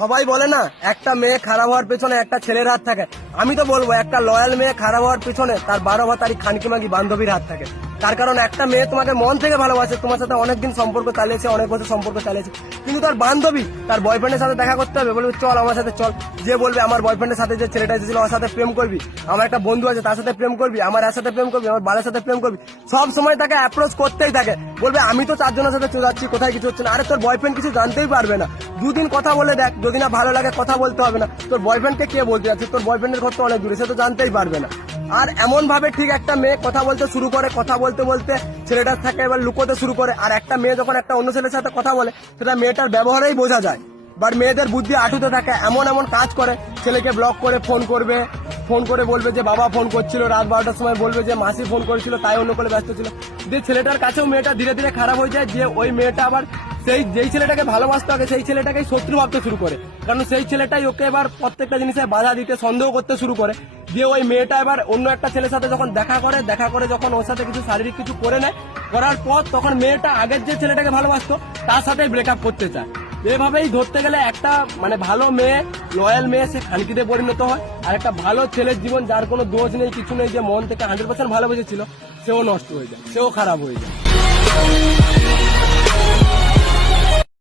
সবাই বলে না একটা মেয়ে খারাপ হওয়ার পেছনে একটা ছেলের হাত থাকে। আমি তো বলবো একটা লয়াল মেয়ে খারাপ হওয়ার পেছনে তার 12 ভাতারি খানকি মাগি বান্ধবীর হাত থাকে। তার কারণ একটা মেয়ে তোমাকে মন থেকে ভালোবাসে, তোমার সাথে অনেকদিন সম্পর্ক চালিয়েছে, অনেক বছর সম্পর্ক চালিয়েছে, কিন্তু তার বান্ধবী তার বয়ফ্রেন্ডের সাথে দেখা করতে হবে, বলবে চল আমার সাথে চল। যে বলবে আমার বয়ফ্রেন্ডের সাথে যে ছেলেটা এসেছিল ওর সাথে প্রেম করবি, আমার একটা বন্ধু আছে তার সাথে প্রেম করবি, আমার এর সাথে প্রেম করবি, আমার বালের সাথে প্রেম করবি, সব সময় তাকে অ্যাপ্রোচ করতেই থাকে। বলবে আমি তো 4 জনের সাথে চলে যাচ্ছি, কোথায় কিছু হচ্ছে না। আরে তোর বয়ফ্রেন্ড কিছু জানতেই পারবে না, দুদিন কথা বলে দেখ, যদি না ভালো লাগে কথা বলতে হবে না। তোর বয়ফ্রেন্ডকে কে বলতে যাচ্ছে, তোর বয়ফ্রেন্ডের ঘর তো অনেক দূরে, সে তো জানতেই পারবে না। আর এমন ভাবে ঠিক একটা মেয়ে কথা বলতে শুরু করে, কথা বলতে বলতে ছেলেটার থাকে এবার লুকোতে শুরু করে। আর একটা মেয়ে যখন একটা অন্য ছেলের সাথে কথা বলে সেটা মেয়েটার ব্যবহারেই বোঝা যায়। বাট মেয়েদের বুদ্ধি আটুতে থাকে, এমন এমন কাজ করে, ছেলেকে ব্লক করে ফোন করবে, ফোন করে বলবে যে বাবা ফোন করছিল, রাত 12টার সময় বলবে যে মাসি ফোন করেছিল তাই অন্য করে ব্যস্ত ছিল। দিয়ে ছেলেটার কাছেও মেয়েটা ধীরে ধীরে খারাপ হয়ে যায়, যে ওই মেয়েটা আবার যেই ছেলেটাকে ভালোবাসতে হবে সেই ছেলেটাকেই শত্রু ভাবতে শুরু করে, কারণ সেই ছেলেটাই ওকে এবার প্রত্যেকটা জিনিসে বাধা দিতে সন্দেহ করতে শুরু করে। দিয়ে ওই মেয়েটা এবার অন্য একটা ছেলের সাথে যখন দেখা করে যখন ওর সাথে কিছু শারীরিক কিছু করে নেয়, করার পর তখন মেয়েটা আগের যে ছেলেটাকে ভালোবাসতো তার সাথে ব্রেকআপ করতে চায়। এভাবেই ধরতে গেলে একটা মানে ভালো মেয়ে, লয়াল মেয়ে, সে খানকিতে পরিণত হয়। আর একটা ভালো ছেলের জীবন যার কোনো দোষ নেই কিছু নেই, যে মন থেকে 100% ভালোবেসেছিল, সেও নষ্ট হয়ে যায়, সেও খারাপ হয়ে যায়।